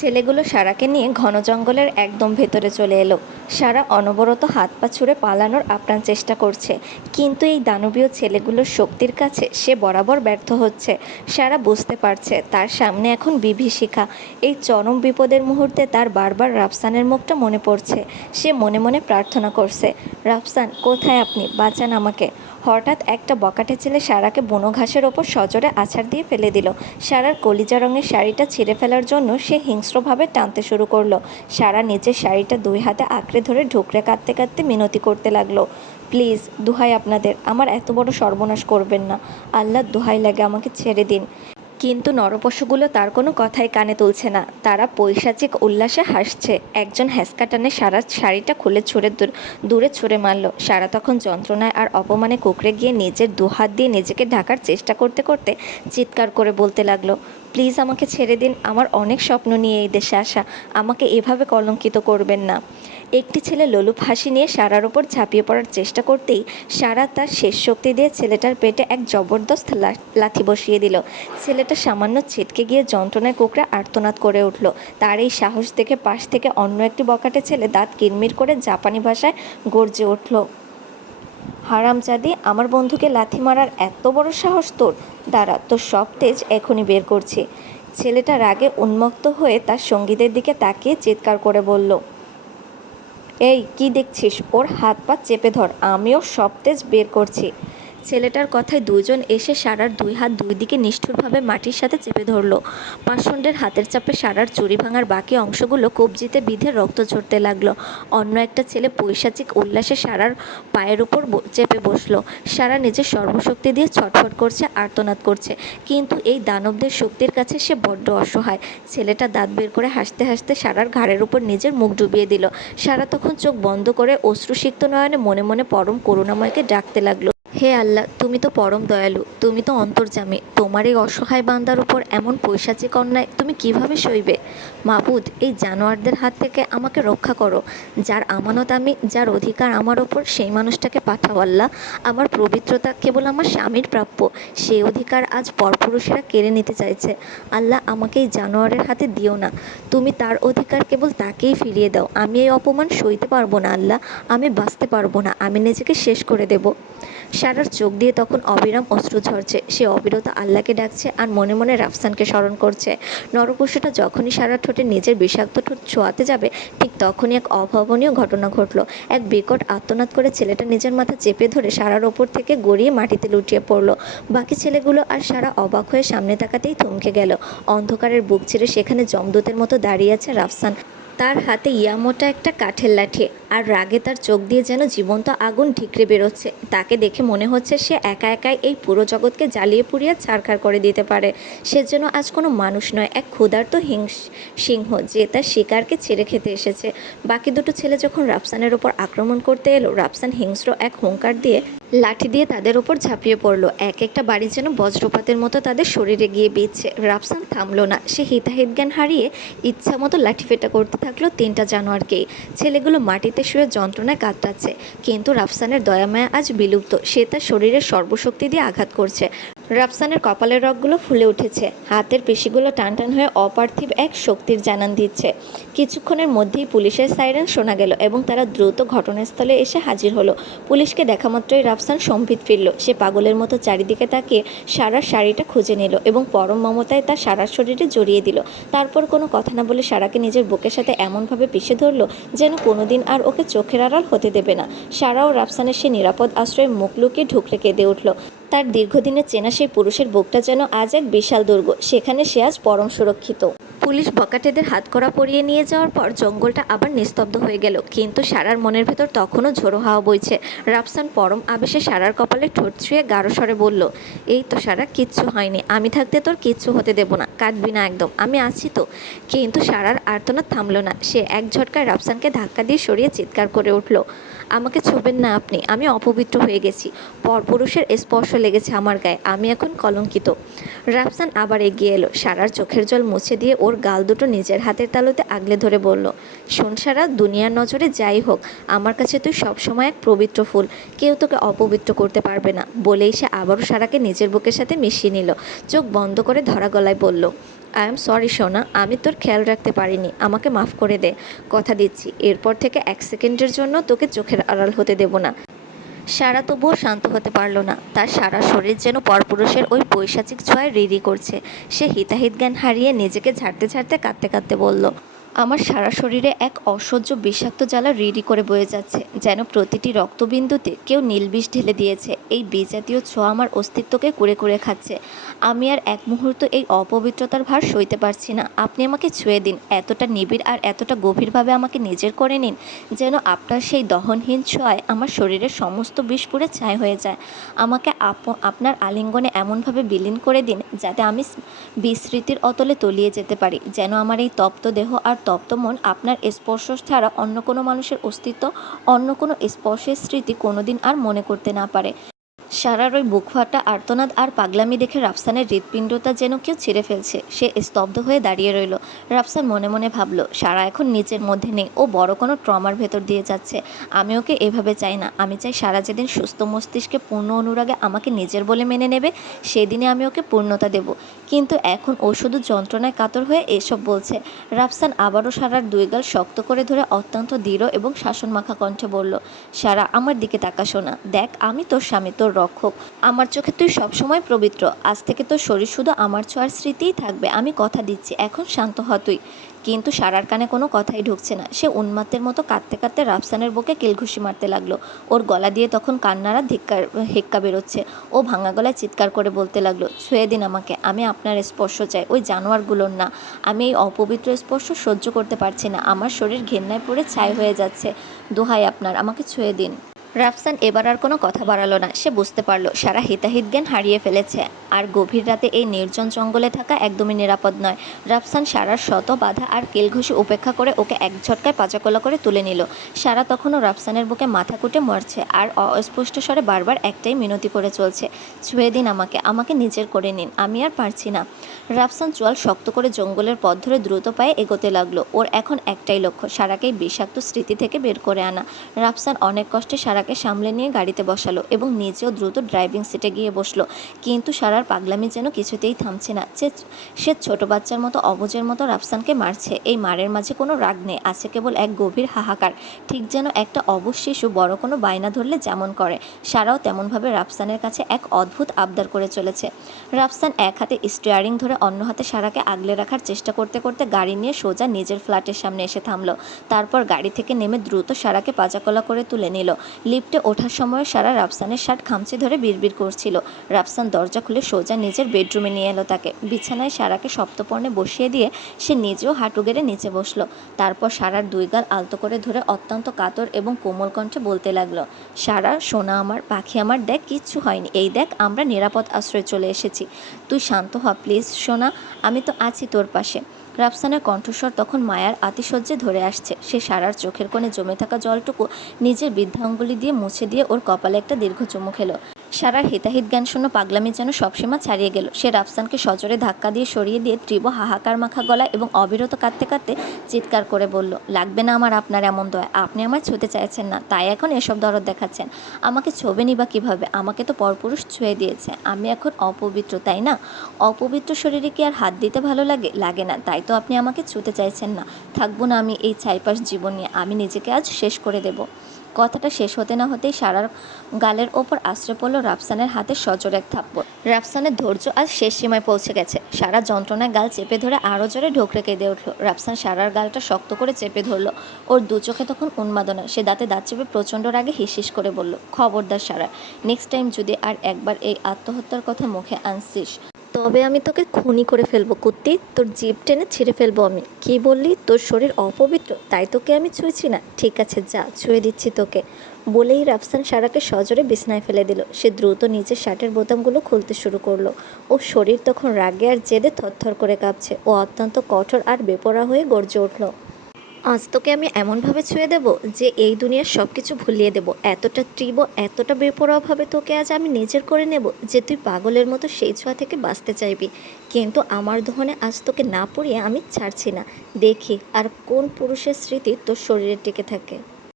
ছেলেগুলো সারাকে নিয়ে ঘন জঙ্গলের একদম ভেতরে চলে এলো। সারা অনবরত হাত পা ছুঁড়ে পালানোর আপ্রাণ চেষ্টা করছে, কিন্তু এই দানবীয় ছেলেগুলোর শক্তির কাছে সে বরাবর ব্যর্থ হচ্ছে। সারা বুঝতে পারছে তার সামনে এখন বিভীষিকা। এই চরম বিপদের মুহূর্তে তার বারবার রাফসানের মুখটা মনে পড়ছে। সে মনে মনে প্রার্থনা করছে, রাফসান কোথায় আপনি, বাঁচান আমাকে। হঠাৎ একটা বকাটে ছেলে সারাকে বুনো ঘাসের ওপর সজোরে আছাড় দিয়ে ফেলে দিল। সারার কলিজা রঙের শাড়িটা ছিঁড়ে ফেলার জন্য সে হিংস্রভাবে টানতে শুরু করলো। সারা নিচের শাড়িটা দুই হাতে আঁকড়ে ধরে ঢুকরে কাঁদতে কাঁদতে মিনতি করতে লাগলো, প্লিজ দোহাই আপনাদের, আমার এত বড় সর্বনাশ করবেন না। আল্লাহর দোহাই লাগে, আমাকে ছেড়ে দিন। কিন্তু নরপশুগুলো তার কোনো কথাই কানে তুলছে না। তারা পৈশাচিক উল্লাসে হাসছে। একজন হ্যাঁচকা টানে সারার শাড়িটা খুলে ছুঁড়ে দূরে ছুঁড়ে মারল। সারা তখন যন্ত্রণায় আর অপমানে কুঁকড়ে গিয়ে নিজের দুহাত দিয়ে নিজেকে ঢাকার চেষ্টা করতে করতে চিৎকার করে বলতে লাগলো, প্লিজ আমাকে ছেড়ে দিন, আমার অনেক স্বপ্ন নিয়ে এই দেশে আসা, আমাকে এভাবে কলঙ্কিত করবেন না। একটি ছেলে লোলুপ হাসি নিয়ে সারার ওপর ঝাঁপিয়ে পড়ার চেষ্টা করতেই সারা তার শেষ শক্তি দিয়ে ছেলেটার পেটে এক জবরদস্ত লাথি বসিয়ে দিল। ছেলেটা সামান্য ছিটকে গিয়ে যন্ত্রণায় কুঁকড়ে আর্তনাদ করে উঠল। তার এই সাহস দেখে পাশ থেকে অন্য একটি বকাটে ছেলে দাঁত কিরমির করে জাপানি ভাষায় গর্জে উঠল, হারামজাদি, আমার বন্ধুকে লাথি মারার এত বড় সাহস তোর! দাঁড়া, তোর সব তেজ এখনই বের করছি। ছেলেটা রাগে উন্মত্ত হয়ে তার সঙ্গীদের দিকে তাকিয়ে চিৎকার করে বলল, এই কি দেখছিস, ওর হাত পা চেপে ধর, আমিও সব তেজ বের করছি। ছেলেটার কথায় দুজন এসে সারার দুই হাত দুই দিকে নিষ্ঠুরভাবে মাটির সাথে চেপে ধরল। পাষণ্ডের হাতের চাপে সারার চুরি ভাঙার বাকি অংশগুলো কবজিতে বিঁধে রক্ত ঝরতে লাগলো। অন্য একটা ছেলে পৈশাচিক উল্লাসে সারার পায়ের উপর চেপে বসলো। সারা নিজের সর্বশক্তি দিয়ে ছটফট করছে, আর্তনাদ করছে, কিন্তু এই দানবদের শক্তির কাছে সে বড্ড অসহায়। ছেলেটা দাঁত বের করে হাসতে হাসতে সারার ঘাড়ের উপর নিজের মুখ ডুবিয়ে দিল। সারা তখন চোখ বন্ধ করে অশ্রুসিক্ত নয়নে মনে মনে পরম করুণাময়কে ডাকতে লাগলো, হে আল্লাহ, তুমি তো পরম দয়ালু, তুমি তো অন্তর্যামী, তোমার এই অসহায় বান্দার উপর এমন পৈশাচিক অন্যায় তুমি কিভাবে সইবে? মাবুদ, এই জানোয়ারদের হাত থেকে আমাকে রক্ষা করো। যার আমানত আমি, যার অধিকার আমার ওপর, সেই মানুষটাকে পাঠাও আল্লাহ। আমার পবিত্রতা কেবল আমার স্বামীর প্রাপ্য, সেই অধিকার আজ পরপুরুষেরা কেড়ে নিতে চাইছে। আল্লাহ, আমাকে এই জানোয়ারের হাতে দিও না, তুমি তার অধিকার কেবল তাকেই ফিরিয়ে দাও। আমি এই অপমান সইতে পারবো না আল্লাহ, আমি বাঁচতে পারবো না, আমি নিজেকে শেষ করে দেব। সারার চোখ দিয়ে তখন অবিরাম অশ্রু ঝরছে। সে অবিরত আল্লাহকে ডাকছে আর মনে মনে রাফসানকে স্মরণ করছে। নরপশুটা যখনই সারার ঠোঁটে নিজের বিষাক্ত ঠোঁট ছোঁয়াতে যাবে, ঠিক তখনই এক অভাবনীয় ঘটনা ঘটল। এক বিকট আর্তনাদ করে ছেলেটা নিজের মাথা চেপে ধরে সারার ওপর থেকে গড়িয়ে মাটিতে লুটিয়ে পড়ল। বাকি ছেলেগুলো আর সারা অবাক হয়ে সামনে তাকাতেই থমকে গেল। অন্ধকারের বুক ছিঁড়ে সেখানে যমদূতের মতো দাঁড়িয়ে আছে রাফসান। তার হাতে ইয়ামোটা একটা কাঠের লাঠি, আর রাগে তার চোখ দিয়ে যেন জীবন্ত আগুন ঠিকরে বেরোচ্ছে। তাকে দেখে মনে হচ্ছে সে একা একাই এই পুরো জগৎকে জ্বালিয়ে পুড়িয়ে ছারখার করে দিতে পারে। সে যেন আজ কোনো মানুষ নয়, এক ক্ষুধার্ত সিংহ যে তার শিকারকে ছেড়ে খেতে এসেছে। বাকি দুটো ছেলে যখন রাফসানের ওপর আক্রমণ করতে এলো, রাফসান হিংস্র এক হুঙ্কার দিয়ে লাঠি দিয়ে তাদের ওপর ঝাঁপিয়ে পড়লো। এক একটা বাড়ি যেন বজ্রপাতের মতো তাদের শরীরে গিয়ে বিঁধছে। রাফসান থামলো না, সে হিতাহিত জ্ঞান হারিয়ে ইচ্ছা মতো লাঠিপেটা করতে থাকলো তিনটা জানোয়ারকেই। ছেলেগুলো মাটিতে শুয়ে যন্ত্রণায় কাতরাচ্ছে, কিন্তু রাফসানের দয়ামায়া আজ বিলুপ্ত। সে তার শরীরের সর্বশক্তি দিয়ে আঘাত করছে। রাফসানের কপালের রগগুলো ফুলে উঠেছে, হাতের পেশিগুলো টানটান হয়ে অপার্থিব এক শক্তির জানান দিচ্ছে। কিছুক্ষণের মধ্যেই পুলিশের সাইরেন শোনা গেল এবং তারা দ্রুত ঘটনাস্থলে এসে হাজির হলো। পুলিশকে দেখা মাত্রই রাফসান সম্বিত ফিরল। সে পাগলের মতো চারিদিকে তাকিয়ে সারার শাড়িটা খুঁজে নিল এবং পরম মমতায় তা সারার শরীরে জড়িয়ে দিল। তারপর কোনো কথা না বলে সারাকে নিজের বুকের সাথে এমনভাবে পিষে ধরল যেন কোনোদিন আর ওকে চোখের আড়াল হতে দেবে না। সারা ও রাফসানের সে নিরাপদ আশ্রয়ে মুখ লুকিয়ে ঢুকরে কেঁদে উঠল। তার দীর্ঘদিনের চেনা সেই পুরুষের বুকটা যেন আজ এক বিশাল দুর্গ, সেখানে সে আজ পরম সুরক্ষিত। পুলিশ বকাটেদের হাতকড়া পরিয়ে নিয়ে যাওয়ার পর জঙ্গলটা আবার নিস্তব্ধ হয়ে গেল, কিন্তু সারার মনের ভেতর তখনও ঝোড়ো হাওয়া বইছে। রাফসান পরম আবেশে সারার কপালে ঠোঁট ছুঁয়ে গাঢ় স্বরে বলল, এই তো সারা, কিচ্ছু হয়নি, আমি থাকতে তোর কিচ্ছু হতে দেব না, কাঁদবি না একদম, আমি আছি তো। কিন্তু সারার আর্তনাদ থামল না। সে এক ঝটকায় রাফসানকে ধাক্কা দিয়ে সরিয়ে চিৎকার করে উঠল, আমাকে ছুবেন না আপনি, আমি অপবিত্র হয়ে গেছি, পরপুরুষের স্পর্শ লেগেছে আমার গায়ে, আমি এখন কলঙ্কিত। রাফসান আবার এগিয়ে এলো, সারার চোখের জল মুছে দিয়ে ওর গাল দুটো নিজের হাতের তালুতে আগলে ধরে বলল, শোন সারা, দুনিয়ার নজরে যাই হোক, আমার কাছে তুই সবসময় এক পবিত্র ফুল, কেউ তোকে অপবিত্র করতে পারবে না। বলেই সে আবারও সারাকে নিজের বুকের সাথে মিশিয়ে নিল। চোখ বন্ধ করে ধরা গলায় বলল, আই এম সরি সোনা, আমি তোর খেয়াল রাখতে পারিনি, আমাকে মাফ করে দে। কথা দিচ্ছি এরপর থেকে এক সেকেন্ডের জন্য তোকে চোখের আড়াল হতে দেব না। সারা তবুও শান্ত হতে পারল না। তার সারা শরীর যেন পরপুরুষের ওই পৈশাচিক ছোঁয়ায় রিরি করছে। সে হিতাহিত জ্ঞান হারিয়ে নিজেকে ঝাড়তে ঝাড়তে কাঁদতে কাঁদতে বলল, আমার সারা শরীরে এক অসহ্য বিষাক্ত জ্বালা রিরি করে বয়ে যাচ্ছে, যেন প্রতিটি রক্তবিন্দুতে কেউ নীলবিষ ঢেলে দিয়েছে। এই বিজাতীয় ছোঁয়া আমার অস্তিত্বকে কুরে কুরে খাচ্ছে। আমি আর এক মুহূর্ত এই অপবিত্রতার ভার সইতে পারছি না। আপনি আমাকে ছুঁয়ে দিন, এতটা নিবিড় আর এতটা গভীরভাবে আমাকে নিজের করে নিন, যেন আপনার সেই দহনহীন ছোঁয়ায় আমার শরীরের সমস্ত বিষ পুড়ে ছাই হয়ে যায়। আমাকে আপনার আলিঙ্গনে এমনভাবে বিলীন করে দিন যাতে আমি বিস্মৃতির অতলে তলিয়ে যেতে পারি, যেন আমার এই তপ্ত দেহ আর তপ্ত মন আপনার স্পর্শ ছাড়া অন্য কোনো মানুষের অস্তিত্ব, অন্য কোনো স্পর্শের স্মৃতি কোনোদিন আর মনে করতে না পারে। সারার ওই বুক ফাটা আর্তনাদ আর পাগলামি দেখে রাফসানের হৃৎপিণ্ডটা যেন কেউ ছিঁড়ে ফেলছে। সে স্তব্ধ হয়ে দাঁড়িয়ে রইল। রাফসান মনে মনে ভাবল, সারা এখন নিজের মধ্যে নেই, ও বড় কোনো ট্রমার ভেতর দিয়ে যাচ্ছে। আমি ওকে এভাবে চাই না। আমি চাই সারা যেদিন সুস্থ মস্তিষ্কে পূর্ণ অনুরাগে আমাকে নিজের বলে মেনে নেবে, সেদিনে আমি ওকে পূর্ণতা দেব। কিন্তু এখন ও শুধু যন্ত্রণায় কাতর হয়ে এসব বলছে। রাফসান আবারও সারার দুই গাল শক্ত করে ধরে অত্যন্ত দৃঢ় এবং শাসনমাখা কণ্ঠে বলল, সারা, আমার দিকে তাকা শোনা। দেখ, আমি তোর স্বামী, তোর রক্ষক। আমার চোখে তুই সবসময় পবিত্র। আজ থেকে তোর শরীর শুধু আমার ছোঁয়ার স্মৃতিই থাকবে। আমি কথা দিচ্ছি, এখন শান্ত হ তুই। কিন্তু সারার কানে কোনো কথাই ঢুকছে না। সে উন্মাদের মতো কাঁদতে কাঁদতে রাফসানের বুকে কিলঘুষি মারতে লাগলো। ওর গলা দিয়ে তখন কান্নারা হেক্কা বেরোচ্ছে। ও ভাঙা গলায় চিৎকার করে বলতে লাগলো, ছুঁয়ে দিন আমাকে, আমি আপনার স্পর্শ চাই, ওই জানোয়ারগুলোর না। আমি এই অপবিত্র স্পর্শ সহ্য করতে পারছি না। আমার শরীর ঘেন্নায় পড়ে ছাই হয়ে যাচ্ছে। দোহাই আপনার, আমাকে ছুঁয়ে দিন। রাফসান এবার আর কোনো কথা বাড়ালো না। সে বুঝতে পারল সারা হিতাহিত জ্ঞান হারিয়ে ফেলেছে, আর গভীর রাতে এই নির্জন জঙ্গলে থাকা একদমই নিরাপদ নয়। রাফসান সারার শত বাধা আর কেলঘুষি উপেক্ষা করে ওকে এক ঝটকায় পাচাকোলা করে তুলে নিল। সারা তখনও রাফসানের বুকে মাথা কুটে মরছে, আর অস্পষ্ট স্বরে বারবার একটাই মিনতি করে চলছে, ছুঁয়ে দিন আমাকে, আমাকে নিজের করে নিন, আমি আর পারছি না। রাফসান চোয়াল শক্ত করে জঙ্গলের পথ ধরে দ্রুত পায়ে এগোতে লাগলো। ওর এখন একটাই লক্ষ্য, সারাকে এই বিষাক্ত স্মৃতি থেকে বের করে আনা। রাফসান অনেক কষ্টে সারাকে সামলে নিয়ে গাড়িতে বসালো এবং নিজেও দ্রুত ড্রাইভিং সিটে গিয়ে বসলো। কিন্তু সারার পাগলামি যেন কিছুতেই থামছে না। সে ছোট বাচ্চার মতো অবুঝের মতো রাফসানকে মারছে। এই মারের মাঝে কোনো রাগ নেই, আছে কেবল এক গভীর হাহাকার, ঠিক যেন একটা অবশ শিশু বড় কোনো বায়না ধরলে যেমন করে। সারাও তেমনভাবে রাফসানের কাছে এক অদ্ভুত আবদার করে চলেছে। রাফসান এক হাতে স্টিয়ারিং ধরে অন্য হাতে সারাকে আগলে রাখার চেষ্টা করতে করতে গাড়ি নিয়ে সোজা নিজের ফ্ল্যাটের সামনে এসে থামলো। তারপর গাড়ি থেকে নেমে দ্রুত সারাকে পাজাকোলা করে তুলে নিল। লিফটে ওঠার সময় সারা রাফসানের শার্ট খামচে ধরে বিড়বিড় করছিল। রাফসান দরজা খুলে সোজা নিজের বেডরুমে নিয়ে এলো তাকে। বিছানায় সারাকে সপ্তপর্ণে বসিয়ে দিয়ে সে নিজেও হাঁটু গেড়ে নিচে বসলো। তারপর সারার দুই গাল আলতো করে ধরে অত্যন্ত কাতর এবং কোমল কণ্ঠে বলতে লাগলো, সারা সোনা আমার, পাখি আমার, দেখ কিচ্ছু হয়নি, এই দেখ আমরা নিরাপদ আশ্রয়ে চলে এসেছি। তুই শান্ত হ প্লিজ সোনা, আমি তো আছি তোর পাশে। রাফসানের কণ্ঠস্বর তখন মায়ার আতিশয্যে ধরে আসছে। সে সারার চোখের কোণে জমে থাকা জলটুকু নিজের বৃদ্ধাঙ্গুলি দিয়ে মুছে দিয়ে ওর কপালে একটা দীর্ঘ চুমু খেলো। সারার হিতাহিত জ্ঞানশূন্য পাগলামি যেন সবসীমা ছাড়িয়ে গেল। সে রাফসানকে সজোরে ধাক্কা দিয়ে সরিয়ে দিয়ে তীব্র হাহাকার মাখা গলা এবং অবিরত কাঁদতে কাঁদতে চিৎকার করে বলল, লাগবে না আমার আপনার এমন দয়া, আপনি আমায় ছুঁতে চাইছেন না, তাই এখন এসব দরদ দেখাচ্ছেন। আমাকে ছোবেনি বা কীভাবে? আমাকে তো পরপুরুষ ছুঁয়ে দিয়েছে, আমি এখন অপবিত্র, তাই না? অপবিত্র শরীরে কি আর হাত দিতে ভালো লাগে? লাগে না, তাই তো আপনি আমাকে ছুঁতে চাইছেন না। থাকবো না আমি এই ছাইপাশ জীবন নিয়ে, আমি নিজেকে আজ শেষ করে দেব। কথাটা শেষ হতে না হতেই সারার গালের ওপর আশ্রে পড়ল রাফসানের হাতে সজোর এক থাপ্পড়। রাফসানের ধৈর্য আজ শেষ সীমায় পৌঁছে গেছে। সারা যন্ত্রণায় গাল চেপে ধরে আরও জোরে ঢোকরে কেঁদে উঠল। রাফসান সারার গালটা শক্ত করে চেপে ধরল। ওর দু চোখে তখন উন্মাদনা। সে দাঁতে দাঁত চেপে প্রচণ্ড রাগে হিসিস করে বলল, খবরদার সারা, নেক্সট টাইম যদি আর একবার এই আত্মহত্যার কথা মুখে আনছিস, তবে আমি তোকে খুনি করে ফেলবো কুত্তি, তোর জিভ টেনে ছিঁড়ে ফেলবো আমি। কী বললি? তোর শরীর অপবিত্র, তাই তোকে আমি ছুঁয়েছি না? ঠিক আছে, যা, ছুঁয়ে দিচ্ছি তোকে। বলেই রাফসান সারাকে সজোরে বিছনায় ফেলে দিল। সে দ্রুত নিজের শার্টের বোতামগুলো খুলতে শুরু করলো। ওর শরীর তখন রাগে আর জেদে থরথর করে কাঁপছে। ও অত্যন্ত কঠোর আর বেপরোয়া হয়ে গর্জে উঠল, আজ তোকে আমি এমনভাবে ছুঁয়ে দেবো যে এই দুনিয়ার সব কিছু ভুলিয়ে দেবো। এতটা তীব্র, এতটা বেপরোয়াভাবে তোকে আজ আমি নিজের করে নেব যে তুই পাগলের মতো সেই ছোঁয়া থেকে বাঁচতে চাইবি। কিন্তু আমার দহনে আজ তোকে না পুড়িয়ে আমি ছাড়ছি না। দেখি আর কোন পুরুষের স্মৃতি তোর শরীরে টিকে থাকে।